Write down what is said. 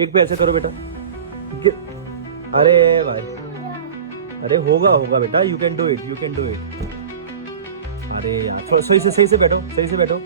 एक पे ऐसे करो बेटा। अरे भाई, अरे होगा होगा बेटा, you can do it, you can do it. अरे यार थोड़ा सही से बैठो, सही से बैठो।